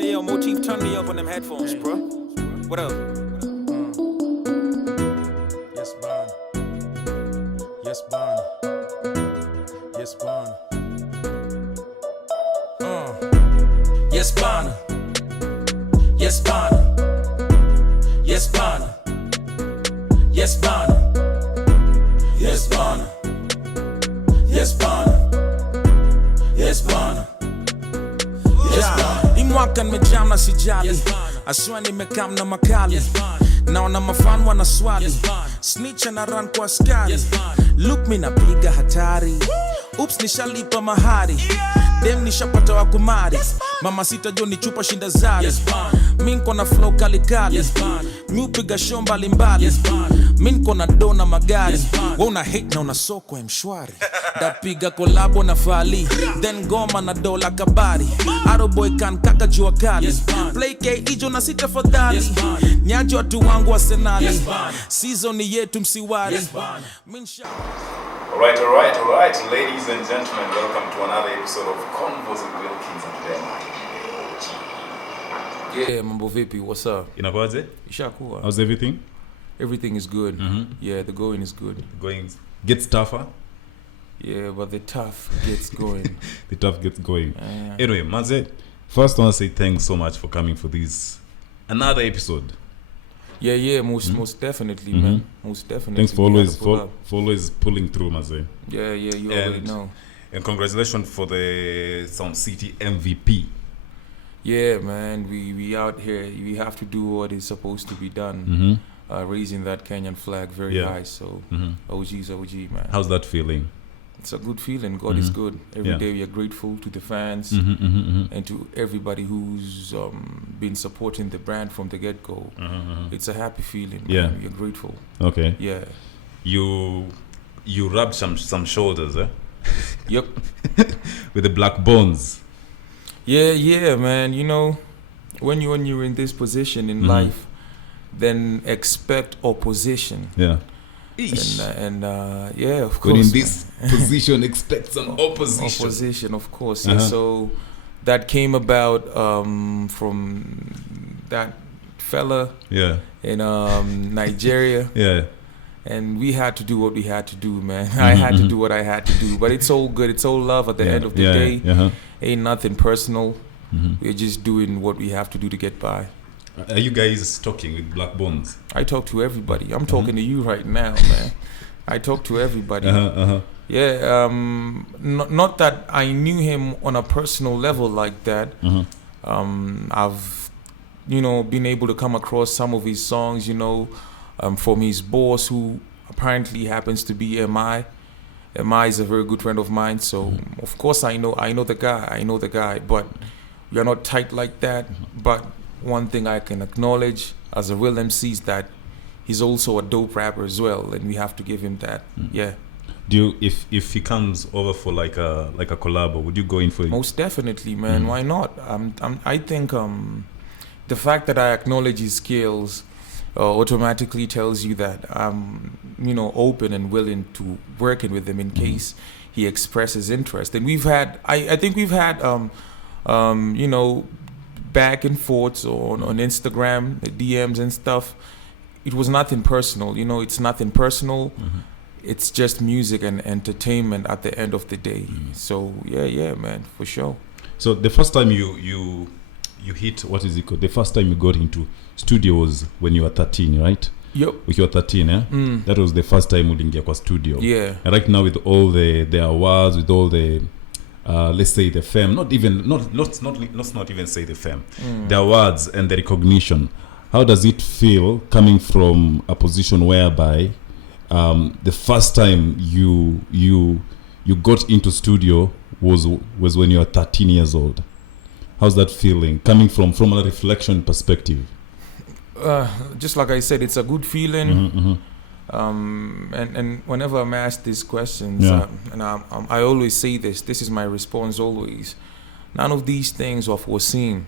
Yo, Motif, turn me up on them headphones, bro. What up? Yes, Bana. Yes, Bana. Yes, Bana. Yes, Bana. Yes, Bana. Yes, Bana. Yes, Bana. Yes, Bana. Yes, Bana. Yes, Bana. Imwaka nimejam na sijali, aswa nimekam na makali, naona mafan wana swali, snitch na run kwa askari, look mi napiga hatari, oops nishalipa mahari, dem nishapata wa kumari, mama sita jo ni chupa shinda zari, mi nko na flow kali kali, mi upiga show mbali mbali, mi nko na do na magari, we una hate na una soko mshwari, dapiga kolabo na Fali, then goma na dola kabari, Aroboy kan Kaka jua kali, play K ijo na sita fadhali, nyajo watu wangu wa senali, season yetu msiwari. Alright, ladies and gentlemen, welcome to another episode of Convos With Wilkings and today Yeah, mambo vipi, what's up? Inakwaje? Ishakuwa. How's everything? Everything is good. Yeah, the going is good. Going gets tougher. Yeah, but the tough gets going. The tough gets going. Anyway, Maze, first I want to say thanks so much for coming for this another episode. Yeah, most definitely, man. Most definitely. Thanks for always pulling through, Maze. Yeah, you already know. And congratulations for the Sound City MVP. Yeah, man, we out here. We have to do what is supposed to be done. Raising that Kenyan flag very high. So OG's OG, man. How's that feeling? It's a good feeling. God is good. Every day we are grateful to the fans and to everybody who's been supporting the brand from the get-go. It's a happy feeling. Yeah, man. You're grateful. Okay. Yeah. You rubbed some shoulders, eh? Yep. With the black bones. Yeah, man. You know, when you're in this position in life, then expect opposition. Yeah. And yeah, of course. But in this position, expect some opposition. Opposition, of course. Yeah. So that came about from that fella in Nigeria. Yeah. And we had to do what we had to do, man. I had to do what I had to do. But it's all good. It's all love at the end of the day. Ain't nothing personal. We're just doing what we have to do to get by. Are you guys talking with Black Bones? I talk to everybody. I'm talking to you right now, man. I talk to everybody. Yeah, not that I knew him on a personal level like that. I've, been able to come across some of his songs, from his boss, who apparently happens to be MI. MI is a very good friend of mine, so of course I know the guy, but we are not tight like that. But one thing I can acknowledge as a real MC is that he's also a dope rapper as well, and we have to give him that. Yeah. Do you, if he comes over for like a collab, would you go in for it? Most definitely, man. Why not? I think the fact that I acknowledge his skills automatically tells you that I'm, open and willing to working with him in case he expresses interest. And we've had, I think we've had, back and forths on Instagram, the DMs and stuff. It was nothing personal, it's nothing personal. It's just music and entertainment at the end of the day. So yeah, man, for sure. So the first time you hit, what is it called? The first time you got into studio was when you were 13, right? Yep. When you were 13, yeah? That was the first time we didn't get a studio. Yeah. And right now with all the awards, with all the let's say the fame, let's not even say the fame, the awards and the recognition. How does it feel coming from a position whereby the first time you got into studio was when you were 13 years old? How's that feeling coming from a reflection perspective? Just like I said, it's a good feeling. And whenever I'm asked these questions, and I always say this is my response always. None of these things are foreseen.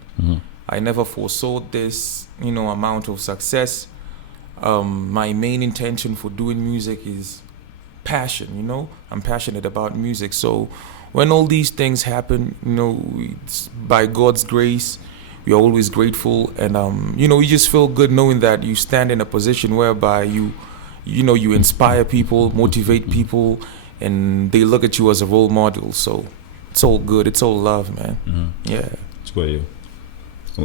I never foresaw this, amount of success. My main intention for doing music is passion, I'm passionate about music. So when all these things happen, it's by God's grace, we are always grateful, and you know, you just feel good knowing that you stand in a position whereby you inspire people, motivate people, and they look at you as a role model. So it's all good, it's all love, man. Yeah. Chukua hiyo.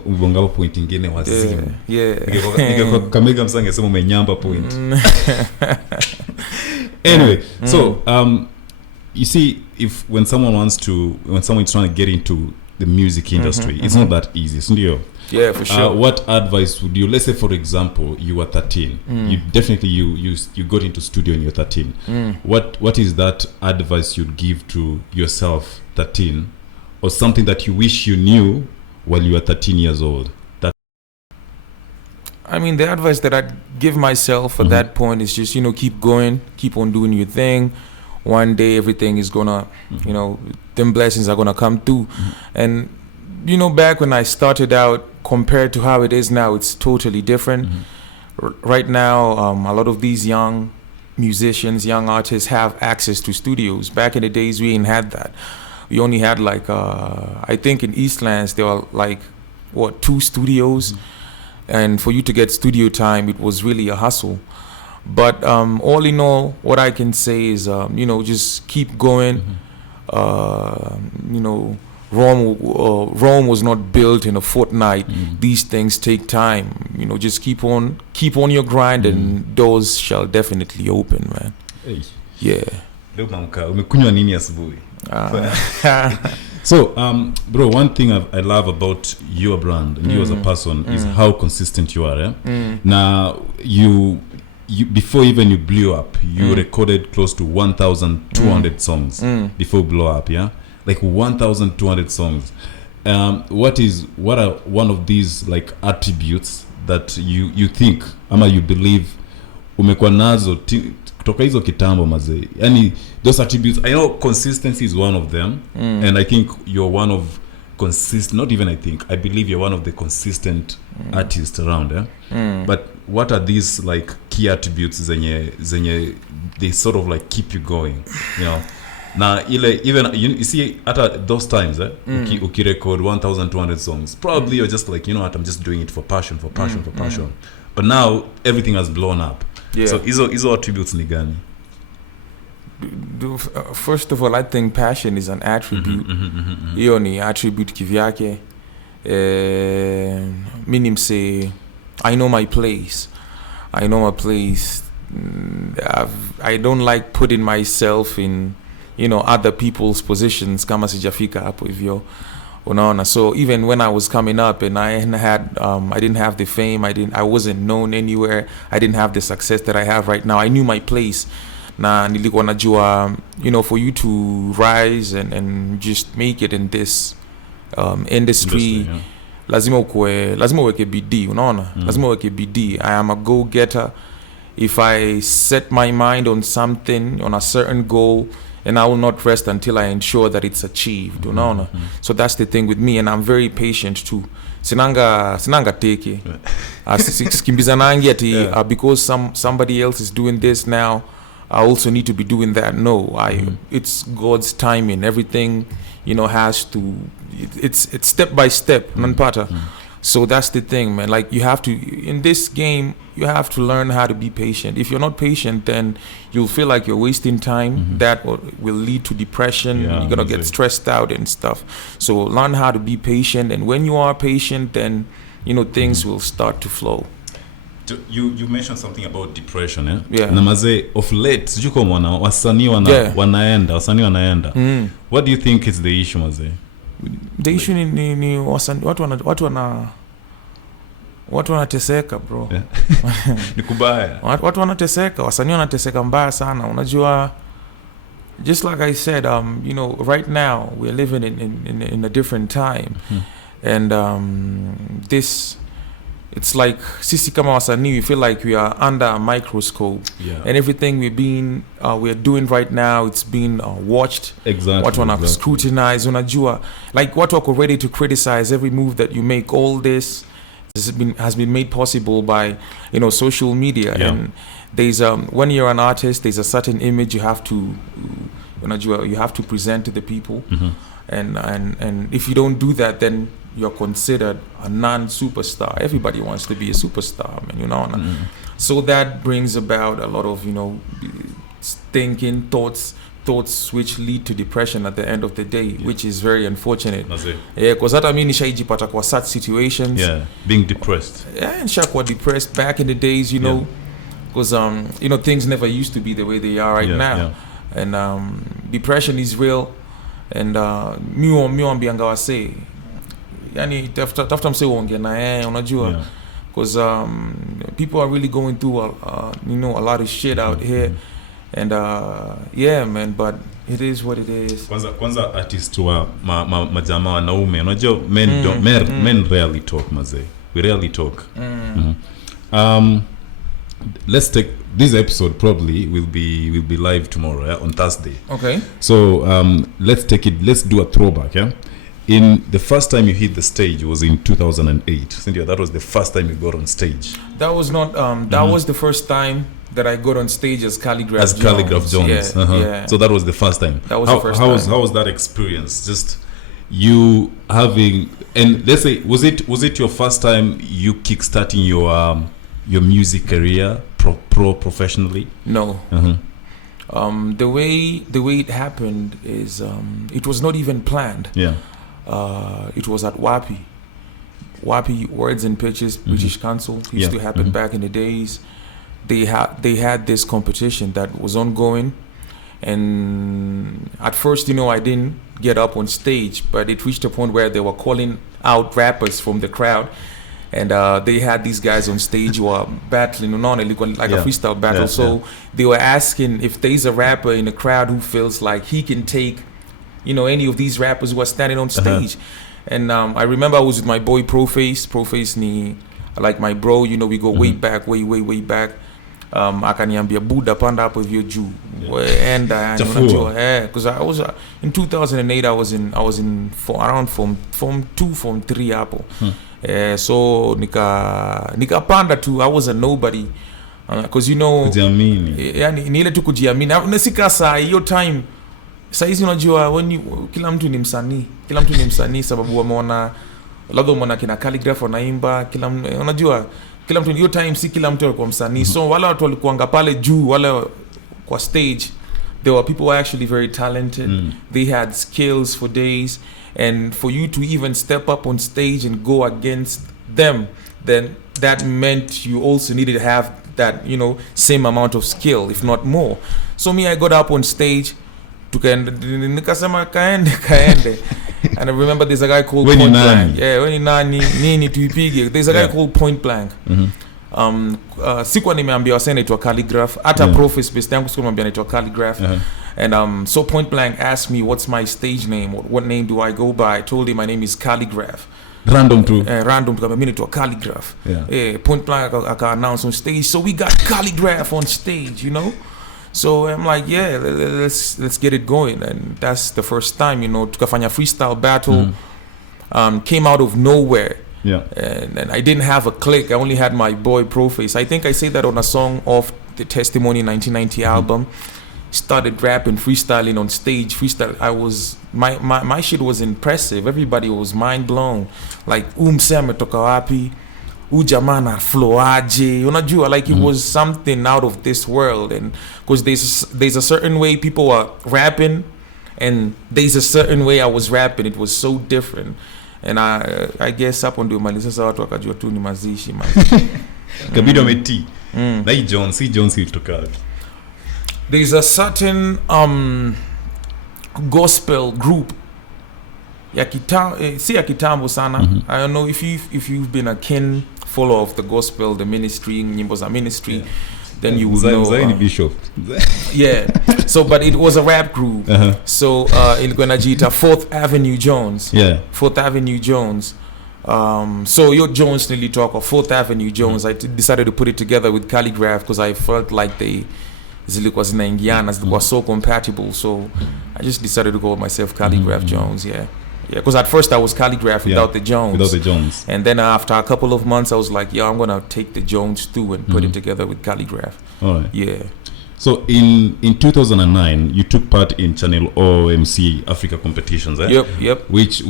Ubonga point ingine wazimu. Yeah. Kamega msange sema umenyamba point. Anyway, so you see, when someone is trying to get into the music industry, it's not that easy, isn't. Yeah, for sure. What advice would you, let's say for example you were 13, you definitely you got into studio when you're 13. What is that advice you'd give to yourself 13, or something that you wish you knew while you were 13 years old? I mean, the advice that I'd give myself at that point is just, keep going, keep on doing your thing. One day everything is gonna, them blessings are gonna come through. And, back when I started out, compared to how it is now, it's totally different. Right now, a lot of these young musicians, young artists have access to studios. Back in the days, we ain't had that. We only had I think in Eastlands, there were 2 studios. And for you to get studio time, it was really a hustle. But all in all, what I can say is, just keep going. Rome was not built in a fortnight. These things take time. Just keep on your grind, and doors shall definitely open, man. Hey. Yeah. Umekunywa nini asubuhi? So, bro, one thing I love about your brand and you as a person is how consistent you are. Now, you before even you blew up, you recorded close to 1,200 songs before blow up, yeah? Like 1,200 songs. What are one of these attributes that you think ama you believe umekuwa nazo kutoka hizo kitambo mazee? Yani those attributes, I know consistency is one of them, and I think you're one of I believe you're one of the consistent artists around, but what are these key attributes zenye they sort of keep you going, Now, even you see at those times, uki record 1,200 songs, probably you're just I'm just doing it for passion. But now everything has blown up. Yeah. So hizo attributes ni gani? First of all, I think passion is an attribute. Hiyo ni attribute kivyake. Meaning say, I know my place. I don't like putting myself in other people's positions kama sijafika hapo hivyo, unaona. So even when I was coming up and I didn't have the fame, I wasn't known anywhere, I didn't have the success that I have right now, I knew my place. Na nilikuwa najua, for you to rise and just make it in this industry, lazima uweke bidii, unaona. Lazima uweke bidii. I am a go-getter. If I set my mind on something, on a certain goal, and I will not rest until I ensure that it's achieved, unaona. So that's the thing with me, and I'm very patient too. Sinanga teke. Skimbizanangi ati because somebody else is doing this now, I also need to be doing that. No, it's God's timing. Everything, has to. It's step by step, nanpata. So that's the thing, man. You have to, in this game, you have to learn how to be patient. If you're not patient, then you'll feel like you're wasting time. That will lead to depression. You're gonna get stressed out and stuff. So learn how to be patient, and when you are patient, then things will start to flow. You mentioned something about depression, Yeah. Na mazee of late sijui kama wasanii wanaenda. What do you think is the issue, mazee? The issue ni watu wanateseka, bro. Ni kubaya. Watu wanateseka, wasanii wanateseka mbaya sana. Unajua, just like I said, right now we're living in a different time. And it's like sisi kama wasanii, we feel like we are under a microscope, and everything we're doing right now, it's being watched. Exactly. Watu wana scrutinize, unajua, watu wako ready to criticize every move that you make. All this has been made possible by social media. And there's when you're an artist, there's a certain image you have to present to the people. And if you don't do that, then you're considered a non-superstar. Everybody wants to be a superstar, man, you know. So that brings about a lot of, you know, thinking, thoughts which lead to depression at the end of the day, which is very unfortunate. Yeah, because that I mean nishaijipata kwa such situations. Yeah, being depressed. Yeah, and shakuwa depressed back in the days, you know, because you know, things never used to be the way they are right now. And depression is real. And mi ambianga wase, yani tafuta mse uongee na unajua, because people are really going through you know, a lot of shit out here. And yeah, man, but it is what it is. Kwanza artist wa majama wanaume, unajua men rarely talk, mazee. We rarely talk. Let's take this episode. Probably will be live tomorrow, on Thursday. Okay. So let's do a throwback. In the first time you hit the stage was in 2008. Cynthia, that was the first time you got on stage. That was not that was the first time that I got on stage as Khaligraph Jones. Khaligraph Jones. Yeah. So that was the first time. That was the first time. How was that experience? Just you having, and let's say, was it your first time you kickstarting your music career professionally? No. The way it happened is it was not even planned. Yeah. It was at WAPI Words and Pictures, British Council. It used to happen back in the days. They had this competition that was ongoing, and at first, you know, I didn't get up on stage, but it reached a point where they were calling out rappers from the crowd, and they had these guys on stage who were battling like a freestyle battle. So they were asking if there's a rapper in the crowd who feels like he can take, you know, any of these rappers who are standing on stage. And I remember I was with my boy Proface ni like my bro, you know, we go way back. Akaniambia Buddha panda hapo hivyo juu. And unajua because I was in 2008 I was in around form 2 form 3 hapo. So nikapanda tu. I was a nobody because you know kujiamini. Yani ni ile tu kujiamini. Na sikasa hiyo time. Saizi unajua kila mtu ni msanii sababu wameona labda umeona kina Khaligraph wanaimba, unajua kila mtu hiyo time, si kila mtu alikuwa msanii. So wale watu walikuanga pale juu, wale kwa stage, there were people who were actually very talented. They had skills for days, and for you to even step up on stage and go against them, then that meant you also needed to have that, you know, same amount of skill, if not more. So me, I got up on stage, nikasema kaende. And I remember there's a guy called Point Blank. Yeah, when nini tuipige. There's a guy called Point Blank. Sikuwa nimeambia wasee naitwa Khaligraph. Hata Proface best yangu sikuwa nimeambia naitwa Khaligraph. And so Point Blank asked me what's my stage name, what name do I go by. I told him my name is Khaligraph. Random too. Random to mimi naitwa Khaligraph. Point Blank aka announce on stage. So we got Khaligraph on stage, you know. So I'm like, yeah, let's get it going. And that's the first time, you know, tukafanya freestyle battle. Came out of nowhere. Yeah. And I didn't have a click. I only had my boy Proface. I think I say that on a song off the Testimony 1990 album. Started rapping, freestyling on stage. I was my shit was impressive. Everybody was mind blown. Like sema toka wapi? Ujamana flow aje, unajua, like it was something out of this world. And because there's a certain way people are rapping, and there's a certain way I was rapping. It was so different. And I guess hapo ndio mali sasa watu wakajua tu ni mazishi kabidi wameti na Jones ilitoka. There's a certain gospel group ya kitambo sana. I don't know if you've been a keen follower of the gospel, the ministry, nyimbo za ministry, then you will know. Bishop. Yeah. So, but it was a rap group. So ilikuwa inajiita 4th Avenue Jones. Yeah. 4th Avenue Jones. So yo Jones nilitoka 4th Avenue Jones. I decided to put it together with Khaligraph because I felt like zilikuwa zinaingiana, zilikuwa so compatible. So I just decided to call myself Khaligraph Jones. Yeah, because at first I was Khaligraph without the Jones. And then after a couple of months I was like, I'm gonna take the Jones too and put it together with Khaligraph. All right. Yeah. So in 2009 you took part in Channel OMC Africa competitions, Yep. which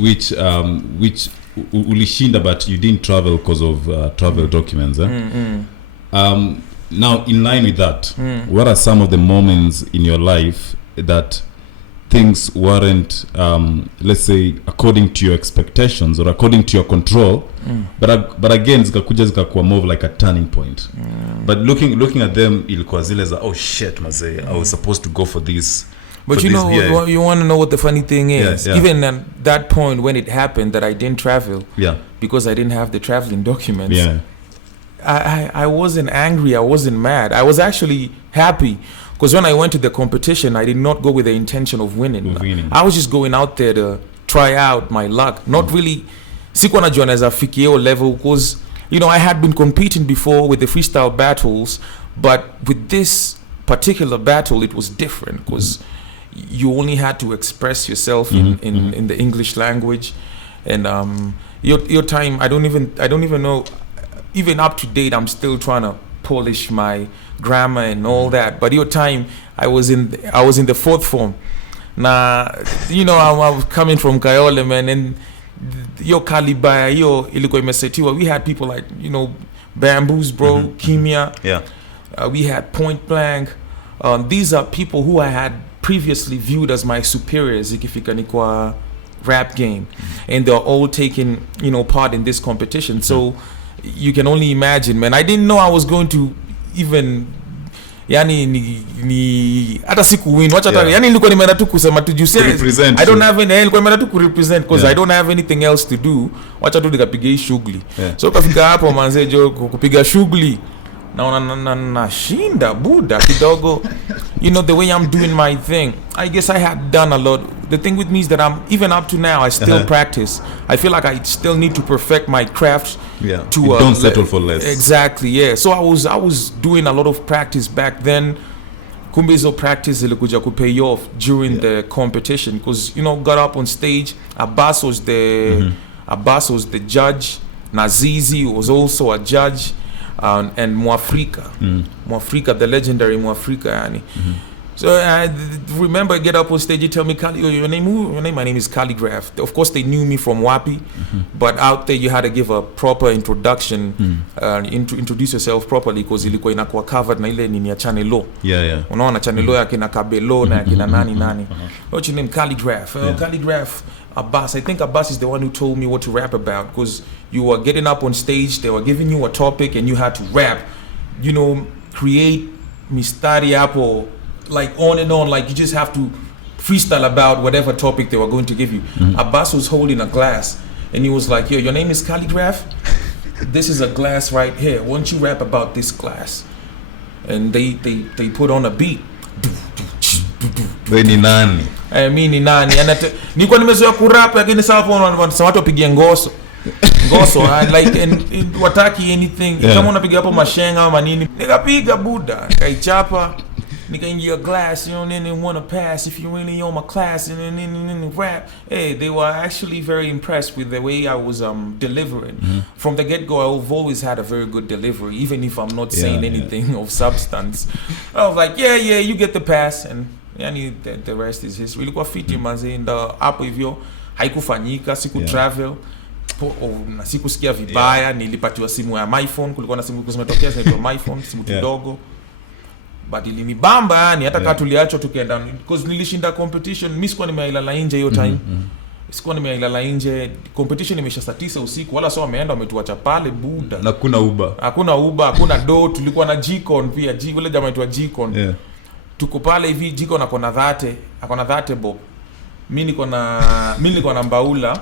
ulishinda but you didn't travel because of travel documents. Now in line with that, what are some of the moments in your life that things weren't let's say according to your expectations or according to your control, but again zikakuwa more like a turning point, but looking at them ilikuwa zile za oh shit mazee, I was supposed to go for this. But you know, you want to know what the funny thing is? Even at that point when it happened that I didn't travel, because I didn't have the traveling documents, I wasn't angry, I wasn't mad. I was actually happy, because when I went to the competition, I did not go with the intention of winning. I was just going out there to try out my luck. Not really, sikuwa najua naweza fikia level, because you know I had been competing before with the freestyle battles, but with this particular battle it was different, because you only had to express yourself in the English language, and your time I don't even know, even up to date I'm still trying to polish my grammar and all that, but your time I was in the fourth form. Now you know I was coming from Kayole, man, and your Kalibaya ilikuwa imesetiwa. We had people like, you know, Bamboos, bro, Kimia, we had Point Blank. These are people who I had previously viewed as my superiors ikifika ni kwa rap game, and they're all taking, you know, part in this competition. So you can only imagine, man. I didn't know I was going to even ni hata siku win, wacha hata nilikuwa nimeenda tu kusema tu juice I don't have any, nilikuwa nimeenda tu ku represent because I don't have anything else to do, wacha tu nikapiga shughuli. So kafika hapo manze jo kupiga shughuli naona nashinda buda kidogo. You know, the way I'm doing my thing, I guess I had done a lot. The thing with me is that I'm, even up to now, I still practice. I feel like I still need to perfect my craft. To you don't settle for less. Exactly, So I was doing a lot of practice back then. Kumbezo practice ilikuja ku pay off during the competition, because you know, got up on stage. Abbas was the judge. Nazizi was also a judge. And Mwafrika, the legendary Mwafrika, yani. So I remember, get up on stage, you tell me, your name? My name is Khaligraph. Of course, they knew me from Wapi, but out there you had to give a proper introduction, introduce yourself properly, because ilikuwa inakuwa covered na ile nini ya Chanelo. Unaona Chanelo ya kina Kabelo na kina nani. What's your name? Khaligraph. Khaligraph. Abbas. I think Abbas is the one who told me what to rap about, because you were getting up on stage, they were giving you a topic and you had to rap, you know, create mistari hapo, like on and on, like you just have to freestyle about whatever topic they were going to give you. Abbas was holding a glass and he was like, yo, your name is Khaligraph? This is a glass right here. Why don't you rap about this glass? And they put on a beat. We ni nani? Mimi ni nani? Nilikuwa nimezoea kurap, lakini sasa hapo watu wapigie ngoso. Like and wataki anything. Kama unapiga hapo mashenga ama nini, nikapiga buda, kaichapa, nikaingia class, you know, nini wanna pass if you really on my class and rap. Hey, they were actually very impressed with the way I was delivering. From the get-go, I've always had a very good delivery, even if I'm not saying anything of substance. I was like, yeah, you get the pass, and the rest is history. Ilikuwa fiti manzi, ndo hapo hivyo haikufanyika, siku travel na sikusikia vibaya. Nilipatiwa simu ya my phone, kulikuwa na simu kuzimetokea zinaitwa my phone, simu kidogo, but ilinibamba yani, hata kama tuliachwa tukaenda, because nilishinda competition. Mimi sikuwa nimeilala nje hiyo time. Sikuwa nimeilala nje, competition imesha saa 9 usiku, wala sio wameenda wametuacha pale buda, na hakuna Uber, hakuna do. Tulikuwa na G-Con pia, yule jamaa anaitwa G-Con. Tuko pale hivi, G-Con akona 30 bob, mimi niko na Mbaula.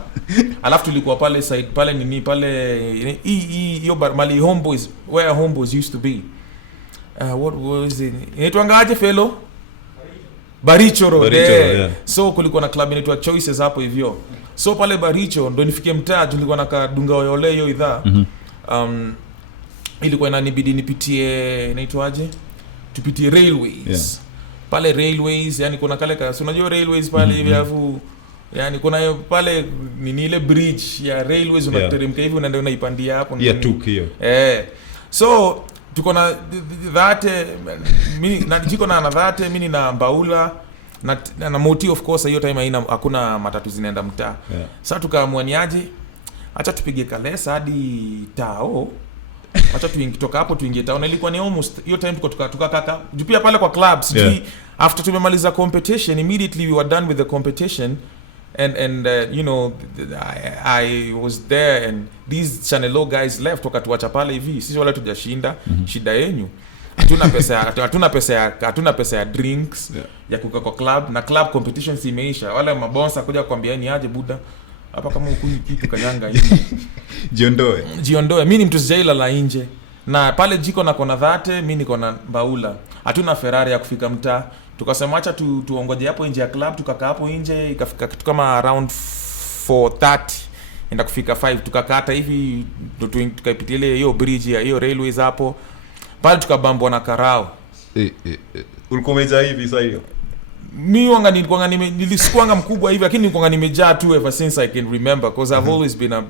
Alafu tulikuwa pale side pale nini pale hiyo mali homeboys, where homeboys used to be. What was it? Inaitwangaje fellow? Barichoro. So kulikuwa na club inaitwa Choices hapo hivyo. So pale Baricho ndo nifikie mtaa, tulikuwa na kadunga yole hiyo idhaa. Ilikuwa inanibidi nipitie, inaitwaje? Tupitie railways. Pale railways, yani kuna kale so unajua railways pale hivi alafu yani kuna pale ni ile bridge ya railways unateremka hivi unaenda unaipandia hapo tukio. So tuko na dhate, mimi na jiko na dhate, mimi na Mbaula na Moti. Of course hiyo time hakuna matatu zinaenda mtaa. Sasa tukaamua niaje, acha tupige Kalesa hadi Tao, acha tutoka hapo tuingie Tao. Na ilikuwa ni almost hiyo time tuka Kaka jupia pale kwa clubs. After tumemaliza competition, immediately we were done with the competition, and you know, I was there, and these Chanelo guys left wakatuacha pale hivi, sisi wala tujashinda, shida yenu. Hatuna pesa ya drinks ya kuka kwa club, na club competitions imeisha. Wale mabonsa kuja kuambia ni aje buda hapa kama ukuni kitu kanyanga hivi jiondoe. Mimi ni mtu sijaila la nje, na pale jiko na kona dhate, mimi niko na baula. Hatuna Ferrari ya kufika mtaa, tukasema acha tuongoje hapo nje ya club. Tukakaa hapo nje, ikafika kitu kama around 4:30 enda kufika 5, tukakata hivi tukaipitia ile hiyo bridge ya hiyo railways hapo pale, tukabambwa na karao. Ulikuwa umejaa hivi sasa hiyo? Mimi wanga nilisikuanga mkubwa hivi, lakini nilikuwa nimejaa tu ever since I can remember, because I've always been a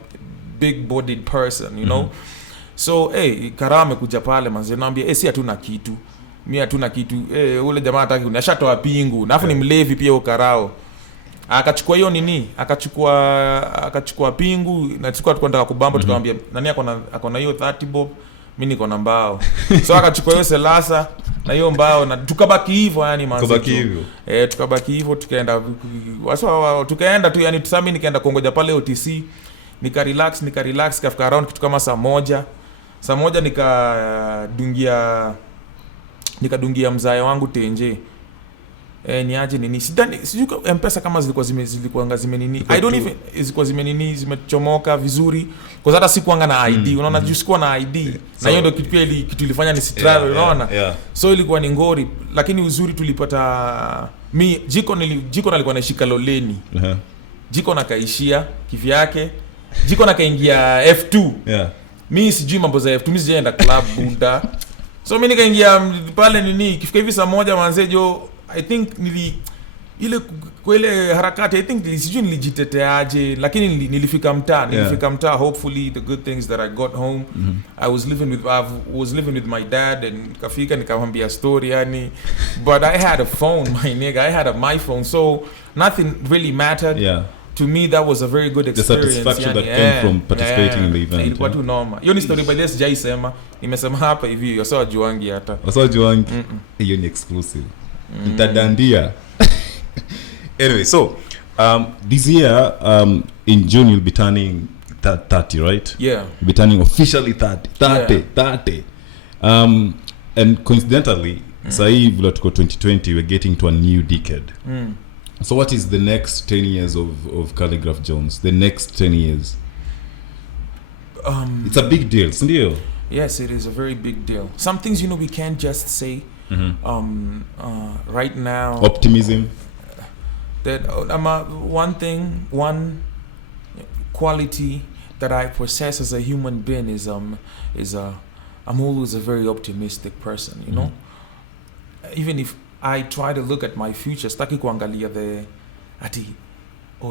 big bodied person, you know. So karao amekuja pale manze, naambia si hatuna kitu. Mimi hatuna kitu. Ule jamaa hataki kunashatoa pingu. Nafu ni mlevi pia ukarao. Akachukua hiyo nini? Akachukua pingu na tukua tunataka kubamba, tukamwambia nani akona hiyo 30 bob, mimi niko na mbao. So akachukua hiyo selasa na hiyo mbao, na tukabaki hivyo yani manzi. Tukabaki hivyo tukaenda tu yani, tusami nikaenda kuongoja pale OTC, nika relax kafika around kitu kama saa moja nikadungia mzae wangu tenje. Ni aje nini? Sijui M-Pesa kama zilikuwa nini. I don't even zilikuwa zimechomoka vizuri. Kwa hata sikuanga na ID. Unaona juu sikuwa na ID. Na hiyo ndio kitu pia kitu ilifanya nisitravel, unaona? So ilikuwa ni ngori, lakini uzuri tulipata Jiko nalikuwa naishika Loleni. Jiko nakaishia kivyake. Jiko nakaingia F2. Mimi sijui mambo za F2, mimi sijaenda club buda. So mimi nikaingia pale nini, kifika hivi saa moja manzejo, I think ile kwele harakati, I think sijui nilijiteteaje, lakini nilifika mtaa. Hopefully the good things that I got home. I was living with my dad, and kafika nikamwambia story yani, but I had a phone, my nigga. I had my phone, so nothing really mattered. To me that was a very good experience. The satisfaction that came from participating in the event. Ilikuwa tu normal. Hiyo ni story by this jaisema. Nimesema hapa hivi, wasao juangi hata. Hiyo ni exclusive. Nitadandia. Anyway, so this year in June you'll be turning 30, right? Yeah. You'll be turning officially 30. And coincidentally, sahi vile tuko 2020, we're getting to a new decade. So what is the next 10 years of Khaligraph Jones? The next 10 years? It's a big deal, isn't it? Yes, it is a very big deal. Some things, you know, we can't just say. Right now, optimism. That one quality that I possess as a human being is I'm always a very optimistic person. You know, even if I try to look at my future, staki kuangalia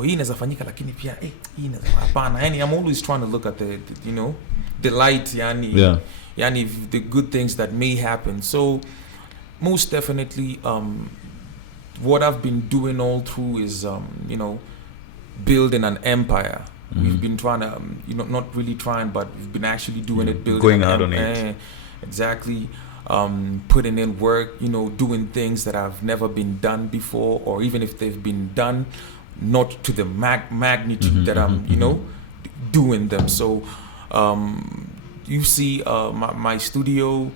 hii inaweza fanyika lakini pia hii inaweza hapana. Yani I'm always trying to look at the you know, the light yani the good things that may happen. So most definitely what I've been doing all through is you know, building an empire. We've been trying to you know, not really trying, but we've been actually doing it, building going hard on it. Exactly. Putting in work, you know, doing things that have never been done before, or even if they've been done, not to the magnitude that I'm, you know, doing them. So, you see, my studio,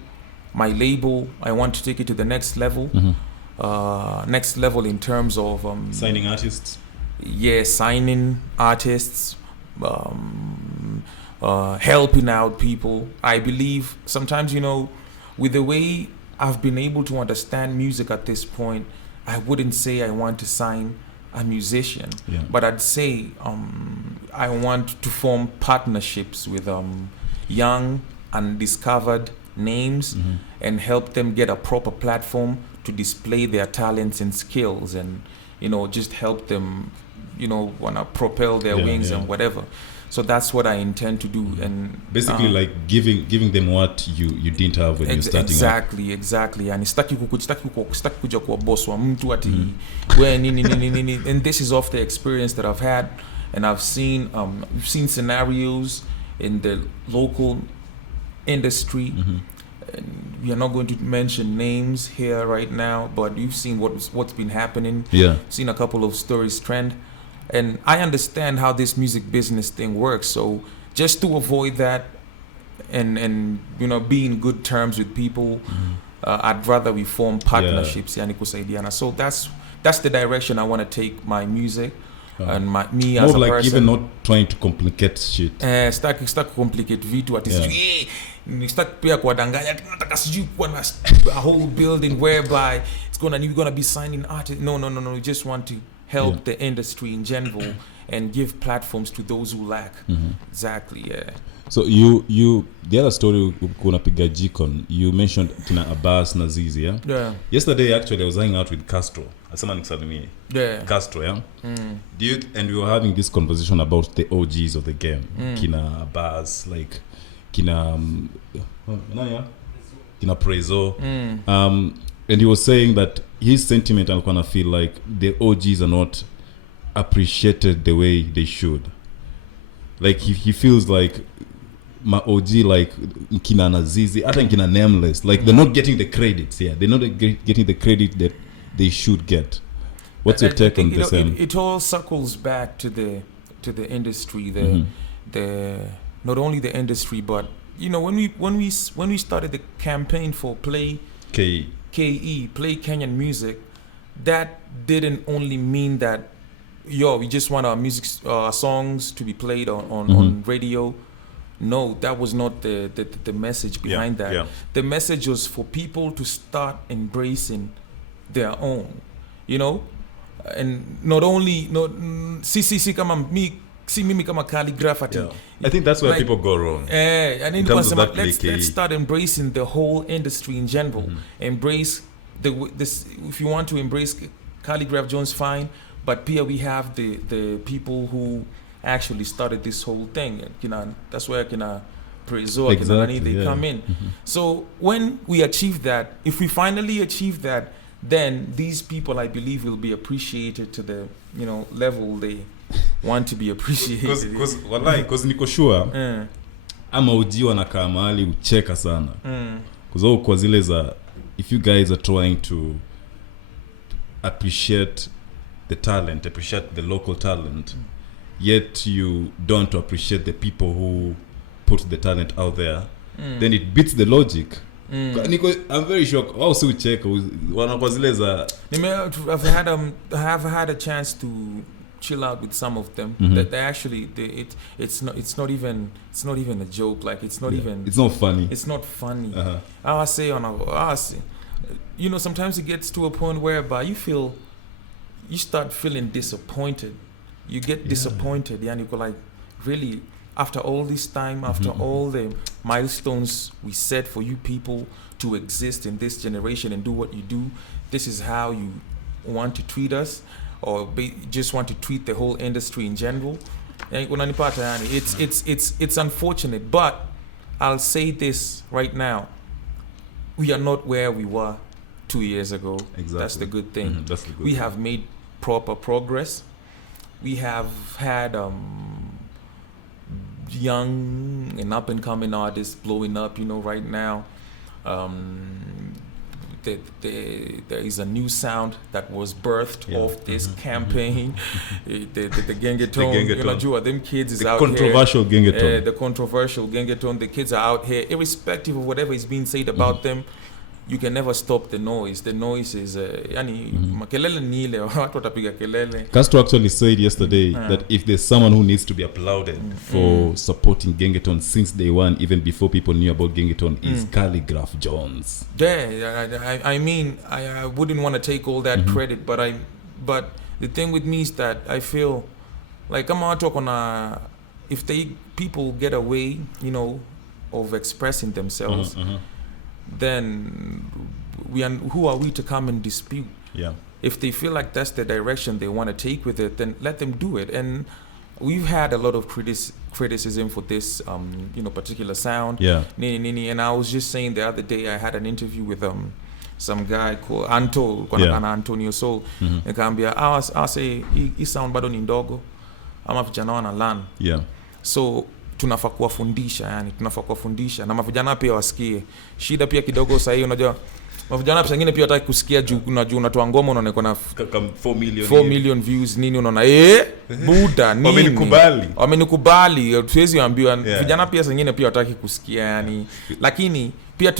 my label, I want to take it to the next level. Next level in terms of signing artists. Yeah, signing artists, helping out people. I believe sometimes, you know, with the way I've been able to understand music at this point, I wouldn't say I want to sign a musician, but I'd say I want to form partnerships with young, undiscovered names and help them get a proper platform to display their talents and skills, and you know, just help them, you know, wanna propel their wings and whatever. So that's what I intend to do, and basically like giving them what you didn't have when you starting exactly. And sitaki kuja kwa boss wa mtu ati we nini, and this is off the experience that I've had and I've seen scenarios in the local industry. And we are not going to mention names here right now, but you've seen what's been happening. Yeah. Seen a couple of stories trend, and I understand how this music business thing works. So just to avoid that, and be in good terms with people, I'd rather we form partnerships. Yani kusaidiana. So that's the direction I want to take my music. And me more as a like person, even not trying to complicate shit. Start complicate vitu at start pia kuwadanganya tunataka sijui kuwa na a whole building whereby you're gonna be signing artists. No. We just want to help the industry in general and give platforms to those who lack. Exactly. Yeah. So you the other story kuna piga Jikon, you mentioned kina Abbas na Zizi, yeah? Yeah. Yesterday actually I was hanging out with Castro. Asema nikusalimie. Yeah. Castro, yeah? And we were having this conversation about the OGs of the game. Kina Abbas, like kina Prezo. And he was saying that his sentiment alikuwa na feel like the OGs are not appreciated the way they should. Like he feels like my OG, like kina Nazizi, hata kina Nameless, like they're not getting the credits. Yeah, they're not getting the credit that they should get. What's your take on this? It all circles back to the industry, the not only the industry, but when we started the campaign for Play KE, Play Kenyan Music, that didn't only mean that we just want our music songs to be played on radio. No, that was not the message behind that. Yeah. The message was for people to start embracing their own, and not only mimi kama Khaligraph. I think that's where people go wrong. Let's start embracing the whole industry in general. Embrace this. If you want to embrace Khaligraph Jones, fine. But here we have the people who actually started this whole thing. That's where Prezo, they come in. So when we achieve that, if we finally achieve that, then these people, I believe, will be appreciated to the level they want to be appreciated. Because niko sure ama ujiwa na kaa mahali ucheka sana. Because kwa zile za, if you guys are trying to appreciate the talent, appreciate the local talent, yet you don't appreciate the people who put the talent out there, then it beats the logic. I'm very shocked. Also check I have had a chance to chill out with some of them. That they actually it's not even a joke. Like it's not funny. It's not funny. I say sometimes it gets to a point whereby you start feeling disappointed. You get disappointed, and you go like, really, after all this time, after all the milestones we set for you people to exist in this generation and do what you do, this is how you want to treat us, or just want to treat the whole industry in general. It's unfortunate, but I'll say this right now: we are not where we were 2 years ago. Exactly. That's the good thing. That's the good we thing. have made proper progress. We have had young and up and coming artists blowing up, right now. There is a new sound that was birthed off this campaign. The Gengetone, them kids is the out controversial here. Gengetone. The controversial Gengetone. The kids are out here, irrespective of whatever is being said about them. You can never stop the noise. The noise is makelele ni ile watu watapiga kelele. Castro actually said yesterday that if there's someone who needs to be applauded for supporting Gengetone since day one, even before people knew about Gengetone, is Khaligraph Jones. Yeah, I mean, I wouldn't want to take all that credit, but the thing with me is that I feel like if people get a way, of expressing themselves. Then who are we to come and dispute? Yeah. If they feel like that's the direction they want to take with it, then let them do it. And we've had a lot of criticism for this, particular sound. Yeah. And I was just saying the other day, I had an interview with some guy called Antonio Soul. Nikambia, I say, hii sound bado ni ndogo. ama vijana wana learn. Yeah. So tunafaa kuwafundisha na mavijana pia wasikie. Shida pia kidogo sasa hiyo unajua mavijana pengine pia hataki kusikia juu unatoa ngoma unaona na 4 million views nini unaona buda nini wamenikubali tuwezi ambiwa vijana pia wengine pia hataki kusikia yani lakini pia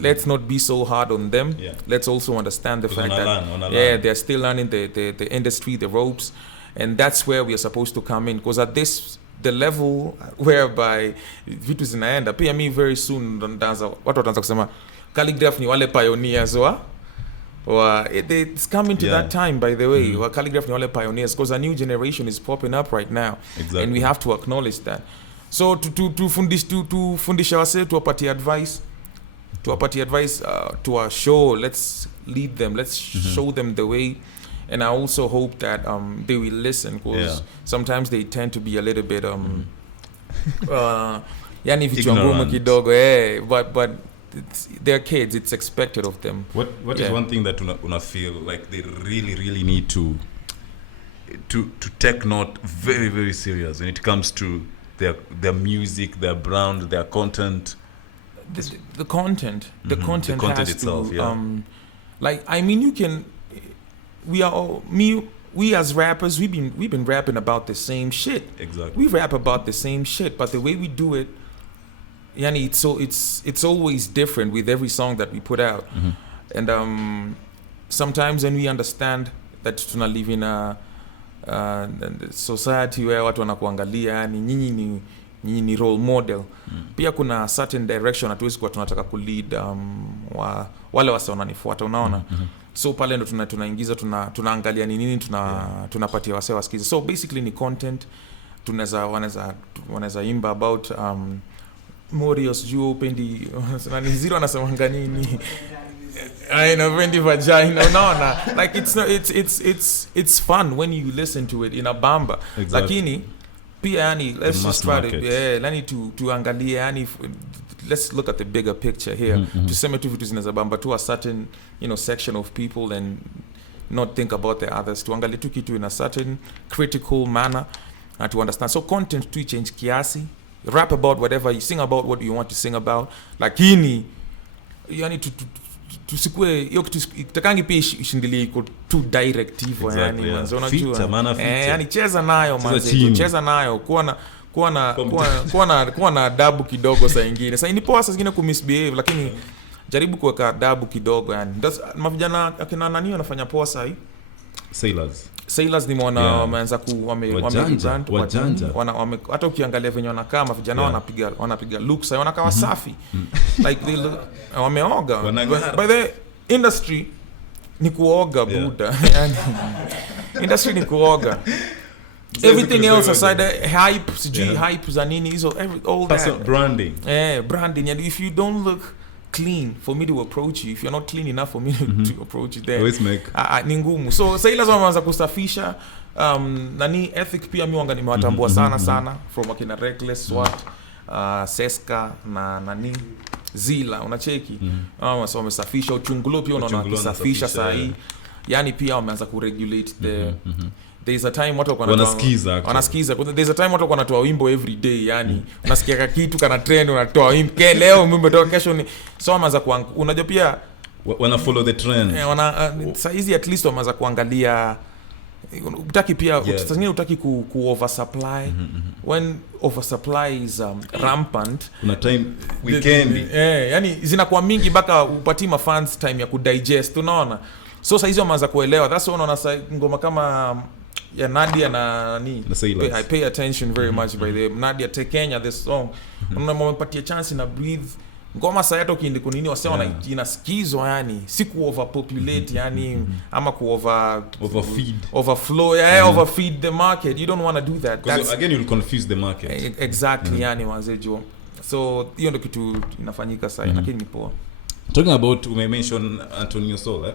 let's not be so hard on them. Let's also understand the fact that they're still learning the industry, the ropes, and that's where we are supposed to come in because at the level whereby vitu zinaenda pia me very soon watu wataanza kusema Khaligraph ni wale pioneers it's coming to that time by the way. Khaligraph ni wale pioneers because a new generation is popping up right now. Exactly. And we have to acknowledge that. So to fundisha wase tuwapatie advice to our show, let's lead them, let's show them the way. And I also hope that they will listen because sometimes they tend to be a little bit yani vichwa ngumu kidogo but they're kids, it's expected of them. What is one thing that una feel like they really need to take note very very serious when it comes to their music, their brand, their content? The content has itself, to like I mean we as rappers we've been rapping about the same shit. Exactly. We rap about the same shit, but the way we do it, yani it's always different with every song that we put out. And sometimes when we understand that tuna live in a society where watu wanakuangalia yani nyinyi ni role model. Pia kuna certain direction hatuwezi kuwa tunataka kulead wale wase wananifuata unaona. So pale ndo tunaingiza tunaangalia ni nini tunapatia wase wasikize. So basically ni content wanaweza imba about Morios juu upendi nani zero anasemanga nini I know pendi vagina unaona like it's fun when you listen to it in a bamba. Exactly. Lakini pia yani let's just try to tuangalie yani let's look at the bigger picture here. Tuseme tu vitu zinaweza bamba to a certain section of people and not think about the others. Tuangalie tu kitu in a certain critical manner and to understand. So content to change kiasi, rap about whatever, you sing about what you want to sing about, lakini yani tusikue hiyo takangi pia ishindilie iko too direct hivyo yani manzo unajua yani cheza nayo manzo cheza nayo kuwa na adabu kidogo saa nyingine. Sasa ni poa saa nyingine ku misbehave lakini jaribu kuweka adabu kidogo yani. Mavijana akina nani wanafanya poa saa hii? Sailors nimeona wameanza hata ukiangalia venye wanakaa mavijana wanapiga looks wanakaa wasafi like they wameoga. By the industry ni kuoga buda yani industry ni kuoga. Everything else aside hype hype za nini hizo all that branding branding and if you don't look clean for me to approach you, if you're not clean enough for me to approach you there ni ngumu. So sailors wameanza kusafisha nani ethic pia mimi nimewatambua sana from akina Reckless Seska na nani Zila unacheki so wamesafisha uchungulo pia unaona wakisafisha saa hii yani pia wameanza kuregulate the there's a time watu wanasikiza there's a time watu wanatoa wimbo every day yani unasikia kitu kana trend unatoa wimbo leo wimbo toka kesho ni so wameanza unajua pia wana follow the trend saa hizi at least wameanza kuangalia utaki pia zingine utaki ku oversupply when oversupply is rampant kuna time weekend yani zinakuwa mingi mpaka upati ma fans time ya kudigest unaona. So saa hizi wameanza kuelewa that's why unaona ngoma kama ya Nadia na nani I pay attention very much by the Nadia Take Kenya this song unampatia chance na breathe ngoma saa hata ukienda kunini wasema inasikizwa yani si ku overpopulate yani ama ku overflow overfeed the market. You don't want to do that because again you'll confuse the market exactly yani wazejo. So hiyo ndio kitu inafanyika sasa lakini poa. Talking about we mentioned Antonio Soul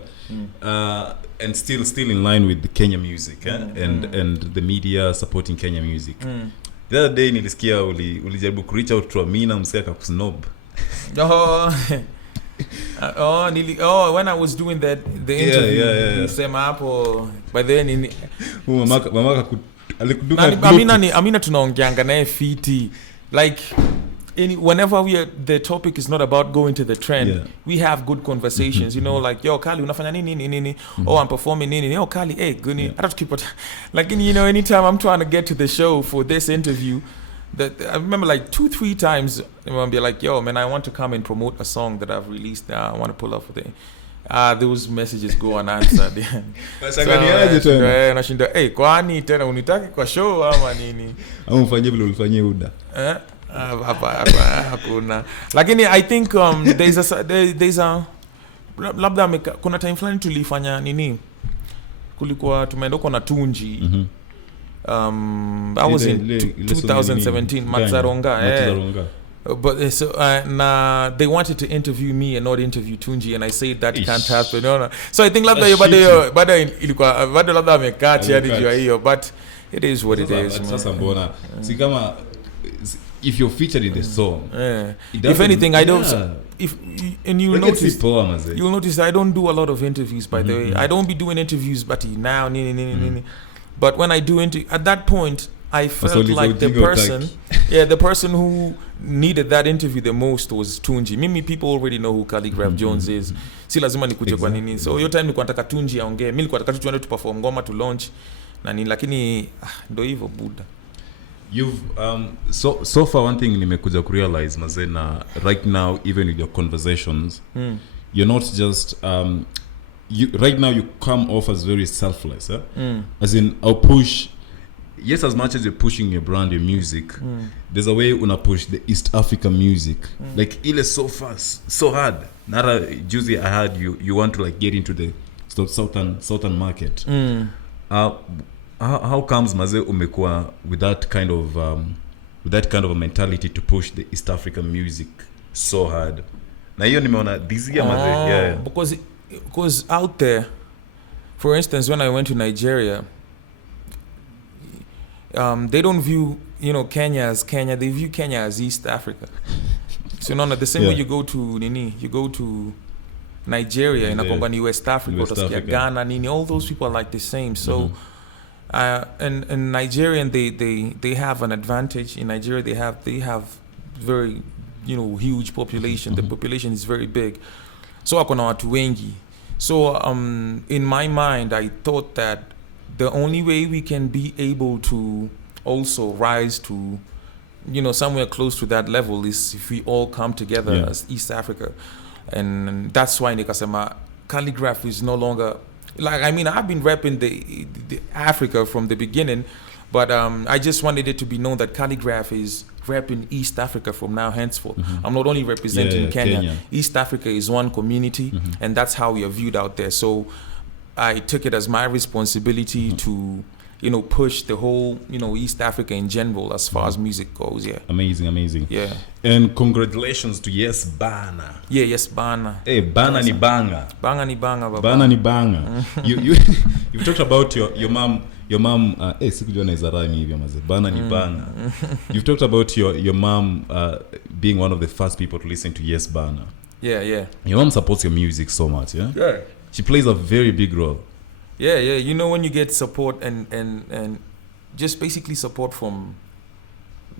and still in line with the Kenya music and the media supporting Kenya music. The other day nilisikia ulijaribu ku reach out to Amina mseka kusnob. When I was doing the interview sema hapo by then mama Amina tunaongeanga naye fiti like whenever the topic is not about going to the trend, we have good conversations, you know, like yo Kali unafanya nini oh I'm performing nini oh Kali hey guni I don't keep it like you know anytime I'm trying to get to the show for this interview that I remember like 2-3 times I'm be like yo man I want to come and promote a song that I've released now I want to pull up for the those messages go unanswered. Nashinda kwani tena unitaki kwa show ama nini au ufanye vile ulifanyie Uda hakuna lakini I think there's a labda kuna time fulani tulifanya nini kulikuwa tumeenda kwa na Tunji I was in 2017 Matsaronga but so they wanted to interview me and not interview Tunji and I said that can't happen no. So I think labda ilikuwa bado labda amekati hadi jua hiyo but it is what it is sasa mbona si kama if you're featured in the song if anything I don't if and you'll notice I don't do a lot of interviews by the way I don't be doing interviews but now but when I do at that point I felt like the person who needed that interview the most was Tunji. Mimi people already know who Khaligraph Jones is. Si lazima nikuje kwa nini. So your time nilikuwa nataka Tunji aongee. Mimi nilikuwa nataka tuende tu perform ngoma to launch na nini lakini ndio hivyo buda. You've so far one thing nimekuja kurealize mazena right now even with your conversations you're not just right now you come off as very selfless as in I'll push yes as much as you're pushing your brand your music there's a way una push the East Africa music like ile so fast so hard nara juicy I heard you want to like get into the southern market how comes maze umekuwa with that kind of a mentality to push the East African music so hard na hiyo nimeona this year maze because out there for instance when I went to Nigeria they don't view Kenya as Kenya they view Kenya as East Africa so the same way you go to Nigeria inakonga ni West Africa utasikia Ghana all those people are like the same so and Nigerian they have an advantage in Nigeria they have very huge population the population is very big so akona watu wengi so in my mind I thought that the only way we can be able to also rise to somewhere close to that level is if we all come together as East Africa and that's why nikasema Khaligraph is no longer like I mean I've been repping the Africa from the beginning but I just wanted it to be known that Khaligraph is repping East Africa from now henceforth. I'm not only representing Kenya. East Africa is one community and that's how we are viewed out there so I took it as my responsibility to push the whole East Africa in general as far as music goes. Amazing yeah and congratulations to Yes Bana. Yes Bana. Hey Bana ni banga baba. Bana ni banga. You've talked about your mom sikujua na izarani hivyo maze Bana ni banga. You've talked about your mom being one of the first people to listen to Yes Bana. Yeah your mom supports your music so much yeah she plays a very big role. Yeah when you get support and just basically support from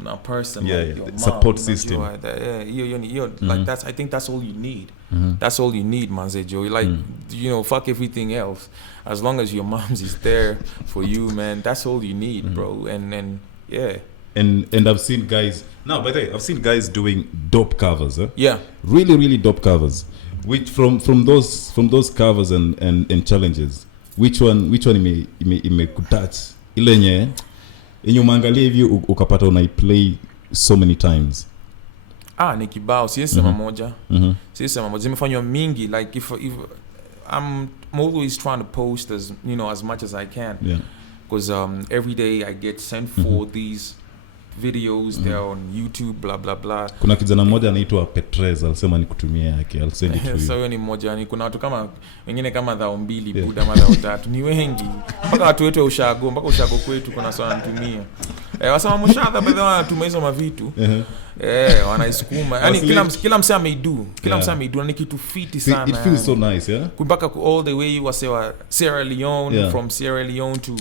a person like your mom, support system like that's I think that's all you need. That's all you need manze Joe like fuck everything else as long as your mom's is there for you man that's all you need bro and yeah and I've seen guys now by the way I've seen guys doing dope covers really dope covers which from those covers and challenges which one imekutouch ile yenye umeangalia hivi ukapata unaiplay so many times ni kibao sisema moja zimefanywa mingi like if I'm always trying to post as much as I can because every day I get sent for these videos they're on YouTube blah blah blah. Kuna kijana mmoja anaitwa Petrez alisema nikutumie yake I'll send it to you. So ni mmoja ni kuna watu kama wengine kama dhao mbili buda ama dhao tatu ni wengi mpaka watu wetu ushago kwetu kuna sana nitumia wasema mshadha bedha wanatuma hizo mavitu wanaisukuma yani kila msema ameidu na ni kitu fiti sana it feels so nice mpaka all the way wasewa Sierra Leone from Sierra Leone to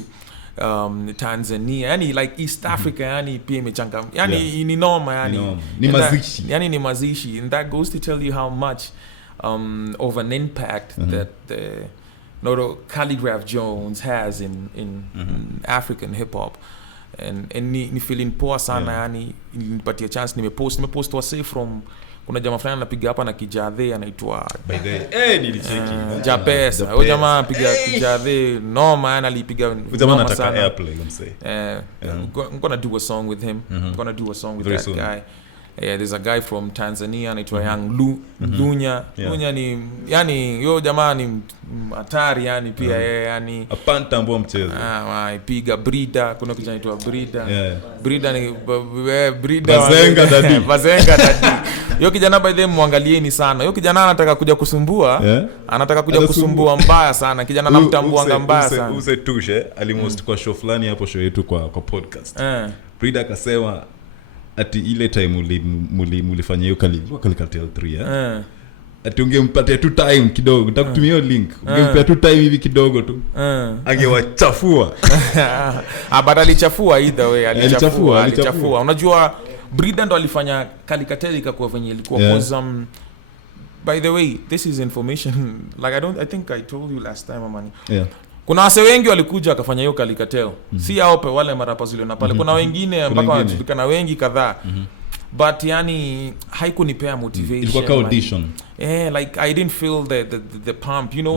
Tanzania, yani like East Africa, yani pia imechanga, yani ni noma, yani ni mazishi, yani ni mazishi, and that goes to tell you how much of an impact that the Khaligraph Jones has in African hip hop, and ni feeling poa sana, yani nilipatia chance, nimepost wase from, kuna jamaa fulani anapiga hapa na kijadhe anaitwa by the nilicheki Japesa, huyo jamaa anapiga kijadhe noma, ana alipiga jamaa anataka airplay, I'm saying I'm gonna do a song with him. I'm gonna do a song with that guy. Yeah, there's a guy from Tanzania anaitwa Young Lunya. Lunya ni yani yo jamaa ni hatari, yani pia yani apanta ambao mchezo piga Brida, kuna kijana anaitwa Brida. Brida ni Bazenga dadi. Bazenga dadi. Yo kijana by them muangalieni sana. Yo kijana anataka kuja kusumbua. Anataka kuja kusumbua mbaya sana. Kijana namtambuanga mbaya sana. Use tushe alimost kwa show fulani hapo, show yetu kwa podcast. Brida akasema ati ile time mulifanya hiyo Khaligraph 3 ati ungempatia tu time kidogo, nitakutumia hiyo link, ungempea tu time hivi kidogo tu angewachafua. But alichafua either way, alichafua. Unajua Brida ndo alifanya Khaligraph ikakuwa venye ilikuwa, cause by the way, this is information like I think I told you last time, amani. Kuna wase wengi walikuja wakafanya hiyo Khaligraph. Si hao pe wale marapers wale na pale. Kuna wengine mpaka wanajulikana wengi kadhaa. But yani haikunipea motivation. Ilikuwa ka audition. Like I didn't feel the pump. You know,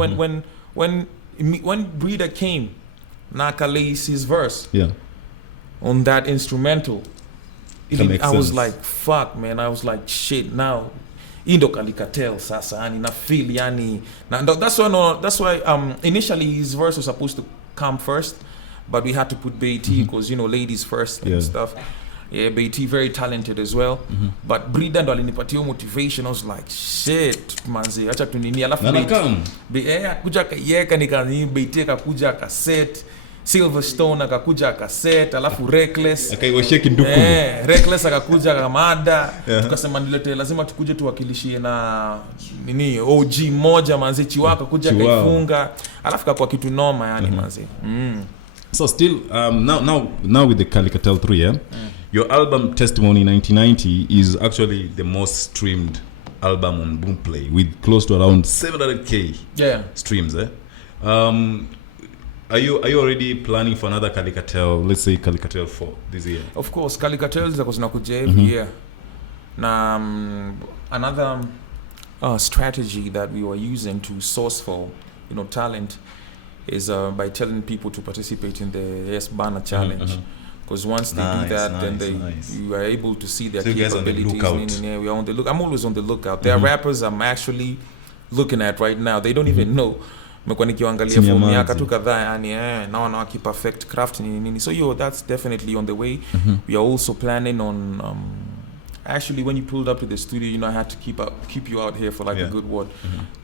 when Brida came, Nakala's his verse on that instrumental, I was like, fuck man, I was like, shit, now Indo Khaligraph sasa, yani na feel, yani that's why initially his verse was supposed to come first, but we had to put BT because you know ladies first and stuff. BT very talented as well, but Brida ndo alinipatia motivation. I was like, shit manzi, acha tunini, alafu kuja kayeka nikani BT akakuja akaset, Silverstone akakuja akaset, alafu Reckless akaiwashia kinduku, Reckless akakuja kamada, tukasema nilete lazima tukuje tuwakilishie na nini OG moja manzi Chiwaka kuja kaifunga, alafu kwa kitu noma yani manzi. So still now with the Khaligraph 3 your album Testimony 1990 is actually the most streamed album on Boomplay with close to around 700k streams. Are you already planning for another Khaligraph, let's say Khaligraph 4 this year? Of course, Khaligraph zako zinakuja every year. Na another strategy that we were using to source for talent is by telling people to participate in the Bana challenge. Because once they do that, then you are able to see their capabilities. We are on the look. I'm always on the lookout. There are rappers I'm actually looking at right now. They don't even know. Mekwa nikiangalia for miaka tu kadhaa, yani naona wakiperfect craft nini. So that's definitely on the way. We are also planning on actually when you pulled up to the studio, I had to keep you out here for like a good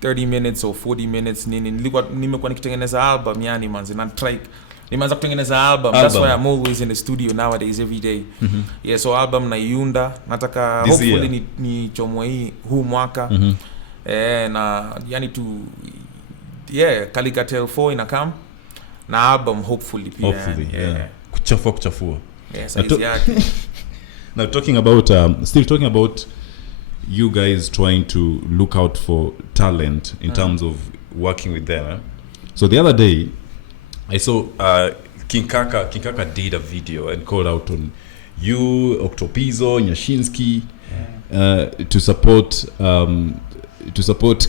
30 minutes or 40 minutes nini. Nimekuwa nikitengeneza album yani manzi, na try nimeanza kutengeneza album. That's why I'm always in the studio nowadays every day. So album na iunda, nataka hopefully ni chomwe hii huu mwaka. Na yani Khaligraph 4 inakam na album hopefully pia. Kuchafua. Now still talking about you guys trying to look out for talent in terms of working with them. So the other day I saw King Kaka did a video and called out on you, Octopizzo, Nyashinsky, to support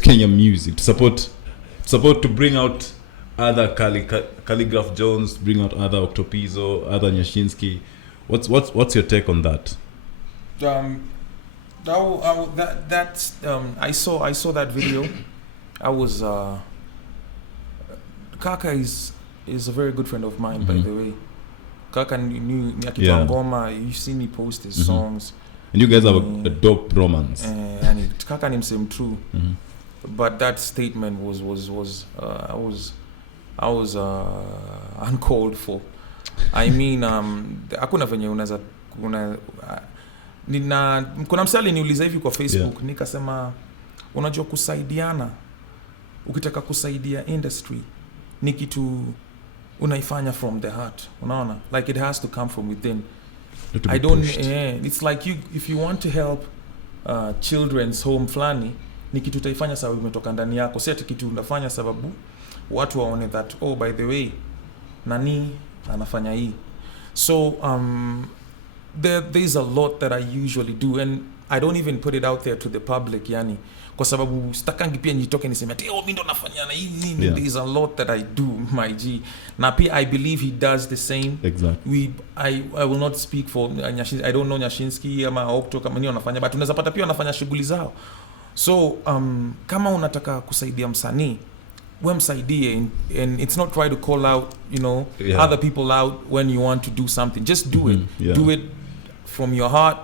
Kenyan music, to bring out other Khaligraph Jones, bring out other Octopizzo, other Nyashinsky. What's your take on that? I saw that video. I was Kaka is a very good friend of mine, by the way. Kaka knew Nyakitwa Ngoma. You see me post his songs. And you guys have a dope romance. And Kaka named him true. But that statement was I was uncalled for. I mean, hakuna venye unaweza kuna msali niuliza hivi kwa Facebook, nikasema unajua kusaidiana, ukitaka kusaidia industry ni kitu unaifanya from the heart, unaona, like it has to come from within. I don't it's like if you want to help children's home flani, ni kitu utaifanya sababu imetoka ndani yako, si ati kitu unafanya sababu watu waone that oh by the way nani anafanya hii. So there's a lot that I usually do, and I don't even put it out there to the public, yani kwa sababu sitakangi pia nitoke niseme ati mimi ndo nafanya na hii. There's a lot that I do, my G. Na pia I believe he does the same. Exactly. I will not speak for Nyashinsky. I don't know Nyashinsky ama Octo kama ni wanafanya, but tunaweza pata pia wanafanya shughuli zao. So kama unataka kusaidia msanii, wewe msaidie, and it's not try to call out, you know, other people out when you want to do something. Just do it. Do it from your heart.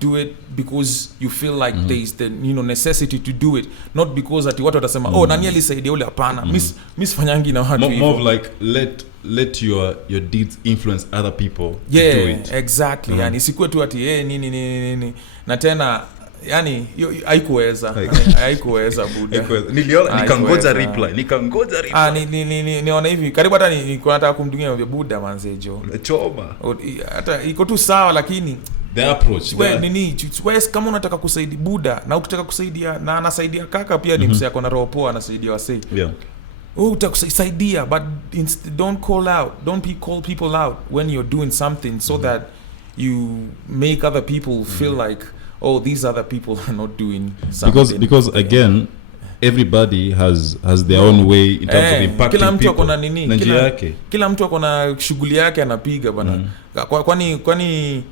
Do it because you feel like there's the necessity to do it, not because ati watu watasema oh nani alisaidia ule, hapana. Miss fanyangi na watu hivyo. More like let your deeds influence other people to do it. Exactly. Yani sikuwe tu ati nini na tena yani haikuweza buda. Niliona nikangoja reply. Niona hivi karibu hata niko nataka kumdungia buda manzejo. Choma. Hata iko tu sawa, lakini the approach wewe kama unataka kusaidia buda na ukitaka kusaidia na anasaidia kaka pia ni msee akona roho poa, anasaidia wasee. Utakusaidia, but don't call people out when you're doing something so that you make other people feel like oh these other people are not doing something. Because again everybody has their own way in terms of impacting kila mtu people. Akona nini, kila mtu akona shughuli yake anapiga bana. Kwani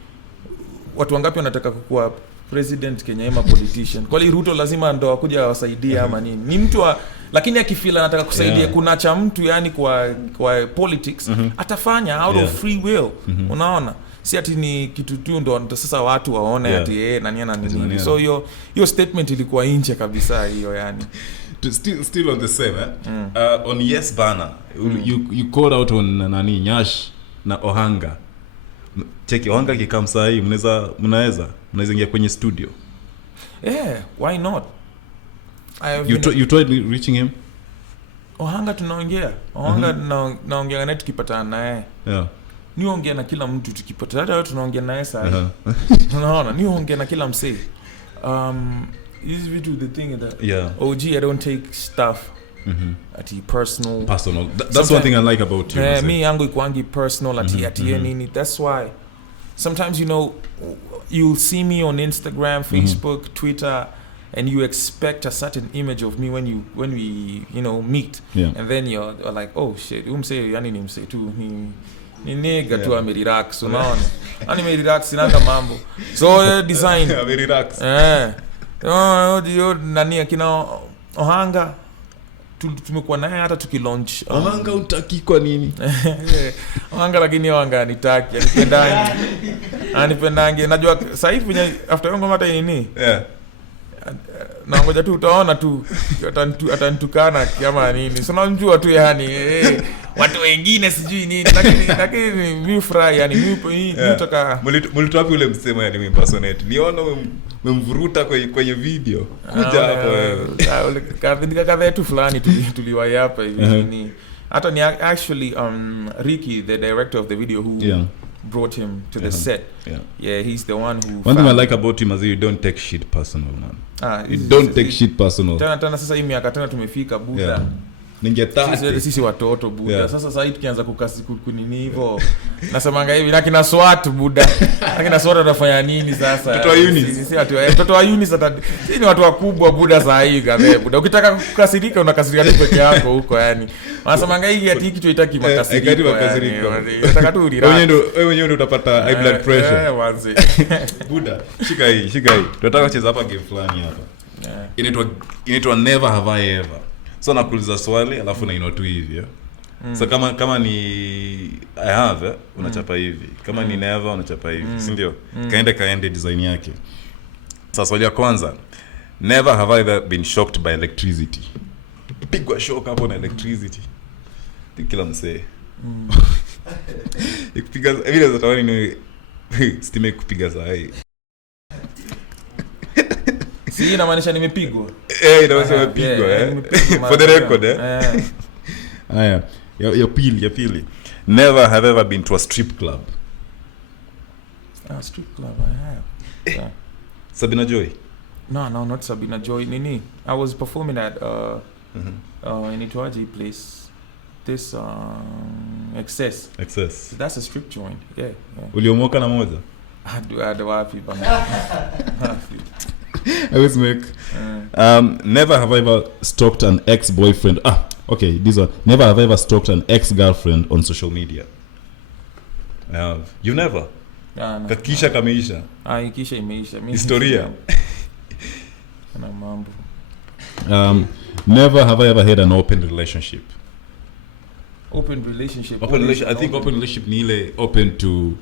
watu wangapi wanataka kuwa president Kenya ama politician? Kwani Ruto lazima ndo akuja wasaidia ama nini? Ni mtu lakini akifila anataka kusaidia kuna cha mtu yani kwa politics atafanya out of free will. Unaona? Si ati ni kitu tu ndo sasa watu waone ati nani na nini. So your statement ilikuwa nje kabisa hiyo yani. Still on the same on Yes Bana you called out on nani Nyash na Ohanga. Cheki Ohanga kikam saa hii mnaweza ingia kwenye studio. Why not? You tried reaching him? Ohanga tunaongea. Naongea naye tukipatana naye. Niongea na kila mtu tukipatana, hata tunaongea naye saa. Unaona, niongea na kila msee. This is the thing that OG I don't take stuff ati personal. That's one thing I like about you. Me yangu ikuangi personal ati nini. That's why sometimes, you know, you'll see me on Instagram, Facebook, Twitter, and you expect a certain image of me when we you know meet, and then you're like oh shit umse yani ni mse tu ni nega tu amerelax, unaona. Ani amerelax inanga mambo so design amerelax nani akina Ohanga tumekuwa naye hata tukilaunch Ohanga utaki kwa nini? Ohanga lakini Ohanga nitaki anipendange najua sasa hivi after ngoma hata nini na ngoja tu utaona tu atanitukana kama nini. So unajua tu yani watu wengine sijui nini, lakini mimi furahi yani mimi nataka mulitoa ule msemo yani impersonate. Niona umemvuruta kwenye video. Kuja hapo wewe. Kadha tu fulani tuliwahi hapa hivi nini. Hata ni actually Ricky, the director of the video who brought him to the set. He's the one who one thing I like about him is you don't take shit personal, man. You don't take shit personal. Tena sasa hii miaka tena tumefika buda. Ningetaka sisi watoto buda. Sasa sasa hivi tukianza kukasi kunini hivyo. Nasemanga hivi lakini SWAT buda. Lakini SWAT atafanya nini sasa? Watoto wa uni sasa sisi ni watu wakubwa buda saa hii gabe buda. Ukitaka kukasirika unakasirika tu peke yako huko yani. Wanasemanga hivi ati kitu haitaki makasiriko. Unataka tu relax. Wewe ndio utapata high blood pressure. Wazi. Buda, shika hii. Tunataka kucheza hapa game fulani hapa. Inaitwa Never Have I Ever. So nakuuliza swali alafu na ino tu hivi. So kama ni I have unachapa hivi. Kama ni never unachapa hivi, si ndio? Kaende design yake. Sasa swali ya kwanza, never have I ever been shocked by electricity. Pigwa shock hapo na electricity. Kila msee. Ikipiga vile za tawani ni stime kupiga saa hii. Si inamaanisha nimepigwa. Inamaanisha nimepigwa for the record Haya. Your pili. Never have ever been to a strip club. A strip club I have. Yeah. Sabina Joy? No, not Sabina Joy. Nini. I was performing at in Ituaji place. This Excess. That's a strip joint. Yeah. Uliomoka na moja? Ado wapi bana. I always make never have I ever stalked an ex-boyfriend. Okay, this one. Never have I ever stalked an ex-girlfriend on social media. I have. You never? No. Kakisha kameisha. Ikisha imeisha. Historia. Na mambo. Never have I ever had an open relationship. Open relationship. I think open relationship ni ile open to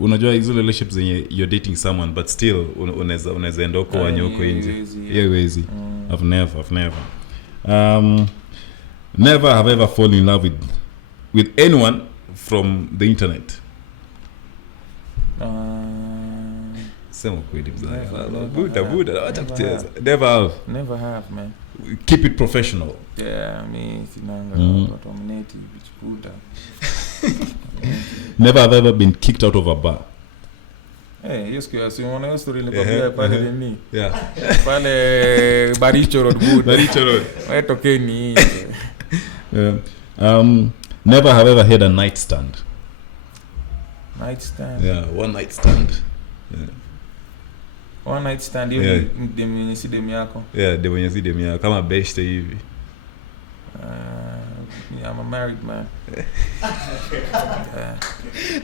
unajua hizo relationships zenye you're dating someone but still unaweza enda huko wanyoko nje. Haiwezi. I've never. Never have I ever fallen in love with anyone from the internet. Sema kweli mzee. Buda acha kucheza. Never have man. Keep it professional. Yeah, me sinanga dominate bichukuta. Never have ever been kicked out of a bar. Yes, si unaona story ile kwa pale nini? Yeah. Pale Baricho Road. Wewe tokeni. Never have ever had a night stand. Yeah, one night stand. Yeah. One night stand hiyo ni dem yako. Yeah, dem yako kama best hivi. I'm a married man.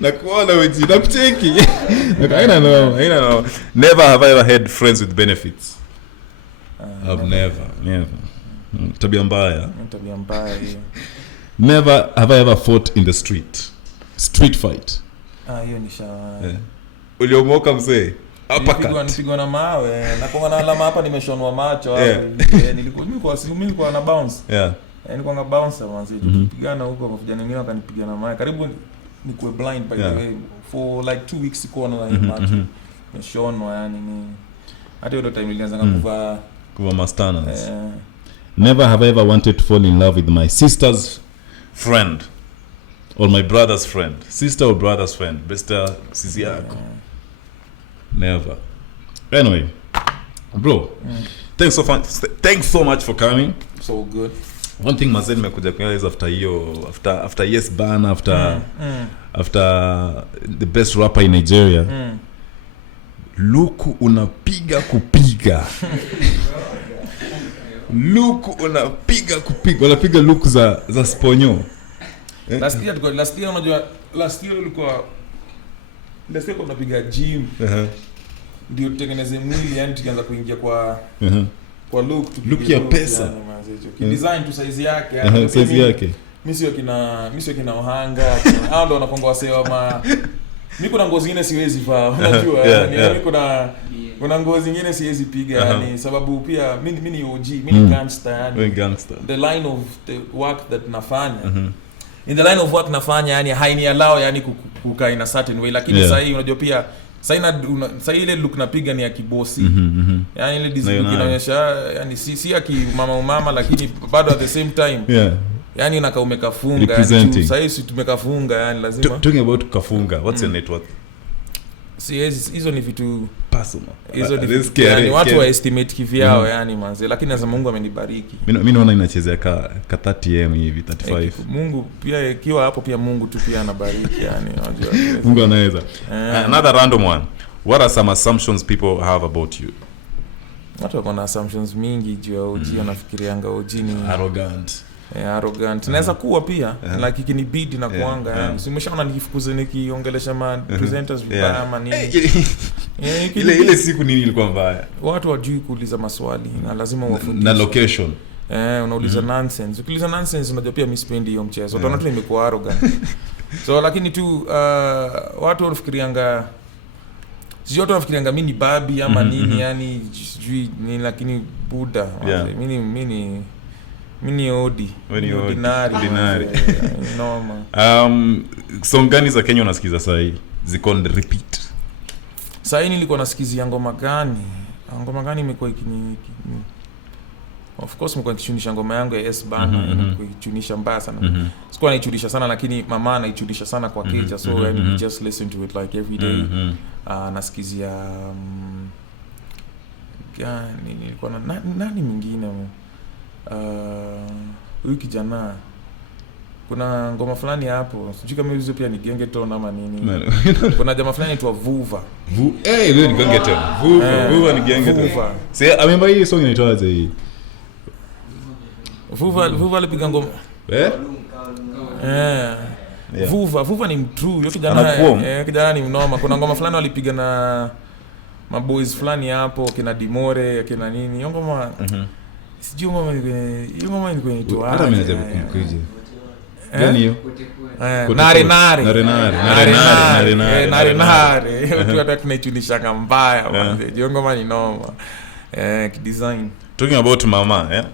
Nakuona wewe nakucheki. I don't know. Never have I ever had friends with benefits. I've never. Tabia mbaya hiyo. Never have I ever fought in the street fight. Hiyo ni shawa. Uliomoka mzee hapa nipigwa na mawe na kwa na alama hapa nimeshonwa macho hapo. Nilikuwa na bounce. Nilikuwa na bounce mwanzo tupigana huko kwa vijana wengine wakanipiga na mawe karibu nikuwe blind by the way for like 2 weeks iko na macho nimeshonwa yani ni hata hiyo time nilianza kuvaa mastanas. Never have I ever wanted to fall in love with my sister's friend or my brother's friend. Sister or brother's friend. Besta sisi yako. Never. Anyway, bro. Thanks so much for coming. So good. One thing mazen nimekuja kueleza after yes Bana after the best rapper in Nigeria. Luku unapiga kupiga. Luku unapiga luku za sponyo. Last year unajua ulikuwa unapiga gym. Ndio tutengeneze mwili yani tukianza kuingia kwa look ya pesa. Design tu size yake size yake. Mimi sio kina uhanga. Hao ndo wanakonga wasewa mimi kuna ngozi nyingine siwezi vaa. Unajua mimi kuna ngozi nyingine siwezi piga yani sababu pia mimi ni OG, mimi ni gangster yani. The line of the work that nafanya. In the line of work nafanya yani haini allow yani kukaa in a certain way lakini sasa hii unajua pia sasa ile look napiga ni ya kibosi. Yani ile design inaonyesha yani si ya mama lakini bado at the same time. Yani unakaa umekafunga yani sasa hizi tumekafunga yani lazima. Talking about kafunga, what's your net worth? Hizo ni vitu personal. Hizo ni vitu yani watu wa estimate kivyao yani manze lakini sasa Mungu amenibariki. Mimi naona inachezea ka 30m hivi 35. Mungu pia ikiwa hapo pia Mungu tu pia anabariki yani unajua. Mungu anaweza. Another random one. What are some assumptions people have about you? Watu wako na assumptions mingi juu ya OG wanafikirianga OG ni arrogant. Naweza kuwa pia like ikinibidi na kuanga yani. Simeshaona nikifukuza nikiongelesha ma presenters vibaya ama nini. Ile siku nini ilikuwa mbaya? Watu wajui kuuliza maswali na lazima wafundishe. Na location. Unauliza nonsense. Ukiuliza nonsense unajua pia mimi sipendi hiyo mchezo. Utaona tu nimekuwa arrogant. So lakini tu watu wanafikirianga sio watu wanafikirianga mimi ni babi ama nini yani sijui nini lakini Buddha. Mini ordinary. Normal. Song gani za Kenya unasikiza sasa hivi? Ziko on repeat. Sasa hivi nilikuwa nasikizia ngoma gani imekuwa Of course mko nikichunisha ngoma yangu ya Bana, kuichunisha mbaya sana. Sikuwa naichunisha sana lakini mama anaichunisha sana kwa keja, so we just listen to it like every day. Nasikizia nilikuwa na nani mwingine huyu kijana, kuna ngoma fulani hapo sijui kama hizo pia ni Gengetone ama nini. Kuna jamaa fulani anaitwa Vuva. Wewe ni Gengetone. Vuva ni Gengetone. Sasa amemba hii song inaitwa aje hii? Vuva alipiga ngoma. Vuva ni mtu yule kijana ni mnoma. Kuna ngoma fulani walipiga na maboys fulani hapo kina Dimore kina nini. Hiyo ngoma sijui ngoma ni kwenye tu. Hata mimi najaribu kumkuja. Gani hiyo? Nare. Watu hata tunaichunisha mbaya bwana. Hiyo ngoma ni noma. Design. Talking about Mama,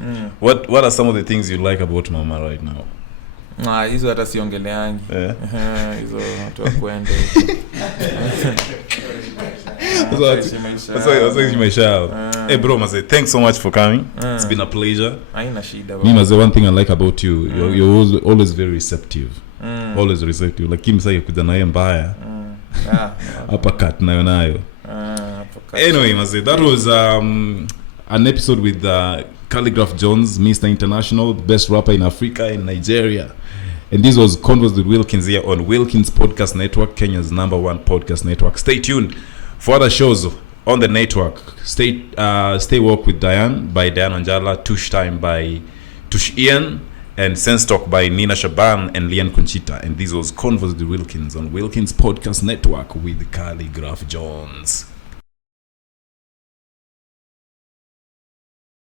what are some of the things you like about Mama right now? Hizo hata siongeleangi. Hizo watu wakwende. That's my shout. Hey bro, Maze, thanks so much for coming. It's been a pleasure. Haina shida bro. Me Maze, one thing I like about you, you're always very receptive. Always receptive. Lakini sasa kuja naye mbaya. Uppercut nayo. Anyway, Maze, that was an episode with Khaligraph Jones, Mr. International, best rapper in Africa and Nigeria. And this was Convos with Wilkings here on Wilkings Podcast Network, Kenya's #1 podcast network. Stay tuned for other shows on the network. Stay Walk with Diane by Diane Anjala, Tush Time by Tush Ian, and Sense Talk by Nina Shaban and Lian Conchita. And this was Convos with Wilkings on Wilkings Podcast Network with Khaligraph Jones.